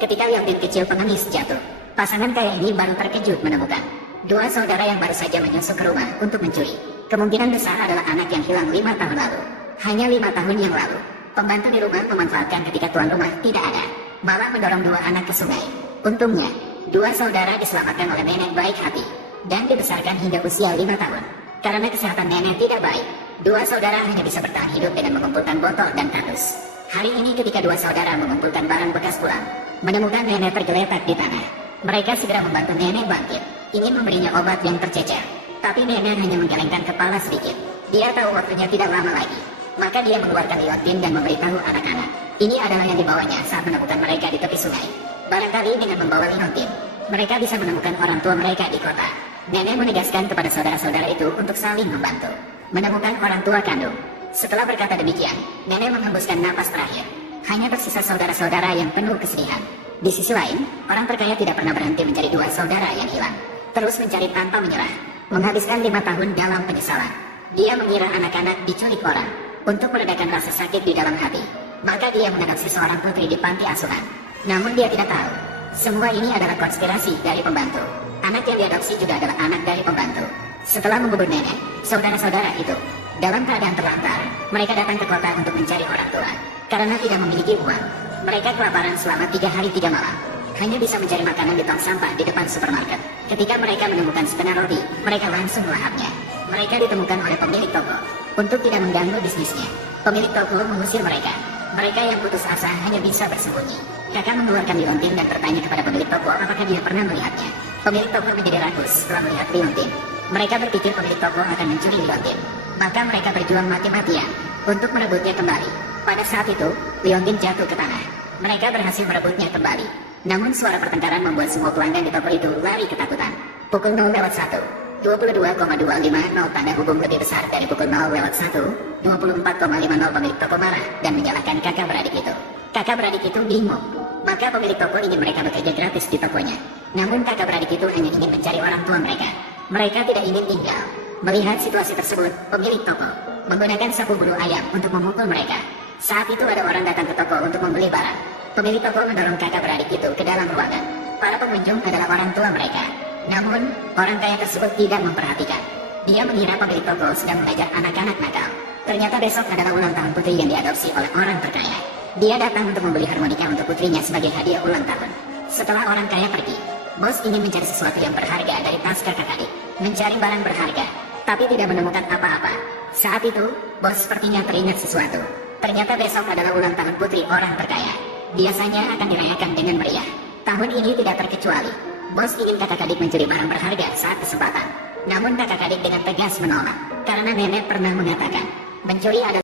Ketika Liontin kecil pengemis jatuh, pasangan kaya ini baru terkejut menemukan dua saudara yang baru saja menyusup ke rumah untuk mencuri. Kemungkinan besar adalah anak yang hilang 5 tahun lalu. Hanya 5 tahun yang lalu, pembantu di rumah memanfaatkan ketika tuan rumah tidak ada, malah mendorong dua anak ke sungai. Untungnya, dua saudara diselamatkan oleh nenek baik hati dan dibesarkan hingga usia 5 tahun. Karena kesehatan nenek tidak baik, dua saudara hanya bisa bertahan hidup dengan mengumpulkan botol dan kardus. Hari ini ketika dua saudara mengumpulkan barang bekas pulang, menemukan nenek tergeletak di tanah. Mereka segera membantu nenek bangkit, ingin memberinya obat yang tercecer. Tapi nenek hanya menggelengkan kepala sedikit. Dia tahu waktunya tidak lama lagi. Maka dia mengeluarkan liontin dan memberitahu anak-anak. Ini adalah yang dibawanya saat menemukan mereka di tepi sungai. Barangkali dengan membawa liontin, mereka bisa menemukan orang tua mereka di kota. Nenek menegaskan kepada saudara-saudara itu untuk saling membantu menemukan orang tua kandung. Setelah berkata demikian, nenek menghembuskan napas terakhir. Hanya tersisa saudara-saudara yang penuh kesedihan. Di sisi lain, orang terkaya tidak pernah berhenti mencari dua saudara yang hilang. Terus mencari tanpa menyerah. Menghabiskan 5 tahun dalam penyesalan. Dia mengira anak-anak diculik orang untuk meredakan rasa sakit di dalam hati. Maka dia mengadopsi seorang putri di panti asuhan. Namun dia tidak tahu, semua ini adalah konspirasi dari pembantu. Anak yang diadopsi juga adalah anak dari pembantu. Setelah mengubur nenek, saudara-saudara itu dalam keadaan terlantar, mereka datang ke kota untuk mencari orang tua. Karena tidak memiliki uang, mereka kelaparan selama 3 hari 3 malam. Hanya bisa mencari makanan di tong sampah di depan supermarket. Ketika mereka menemukan setengah roti, mereka langsung melahapnya. Mereka ditemukan oleh pemilik toko untuk tidak mengganggu bisnisnya. Pemilik toko mengusir mereka. Mereka yang putus asa hanya bisa bersembunyi. Kakak mengeluarkan liontin dan bertanya kepada pemilik toko apakah dia pernah melihatnya. Pemilik toko menjadi ragus setelah melihat liontin. Mereka berpikir pemilik toko akan mencuri liontin. Maka mereka berjuang mati-matian untuk merebutnya kembali. Pada saat itu, liontin jatuh ke tanah. Mereka berhasil merebutnya kembali. Namun suara pertengkaran membuat semua pelanggan di toko itu lari ketakutan. Pukul 0:01, 22,250 tanda hubung lebih besar dari pukul 0:01, 24,50 pemilik toko marah dan menyalahkan kakak beradik itu. Kakak beradik itu bingung. Maka pemilik toko ingin mereka bekerja gratis di tokonya. Namun kakak beradik itu hanya ingin mencari orang tua mereka. Mereka tidak ingin tinggal. Melihat situasi tersebut, pemilik toko menggunakan sapu bulu ayam untuk memukul mereka. Saat itu ada orang datang ke toko untuk membeli barang. Pemilik toko mendorong kakak beradik itu ke dalam ruangan. Para pengunjung adalah orang tua mereka. Namun, orang kaya tersebut tidak memperhatikan. Dia mengira pemilik toko sedang mengajar anak-anak nakal. Ternyata besok adalah ulang tahun putri yang diadopsi oleh orang terkaya. Dia datang untuk membeli harmonika untuk putrinya sebagai hadiah ulang tahun. Setelah orang kaya pergi, bos ingin mencari sesuatu yang berharga dari tas kakak adik. Mencari barang berharga, tapi tidak menemukan apa-apa. Saat itu, bos sepertinya teringat sesuatu. Ternyata besok adalah ulang tahun putri orang terkaya. Biasanya akan dirayakan dengan meriah. Tahun ini tidak terkecuali. Bos ingin kakak adik mencuri barang berharga saat kesempatan. Namun kakak adik dengan tegas menolak. Karena nenek pernah mengatakan, mencuri adalah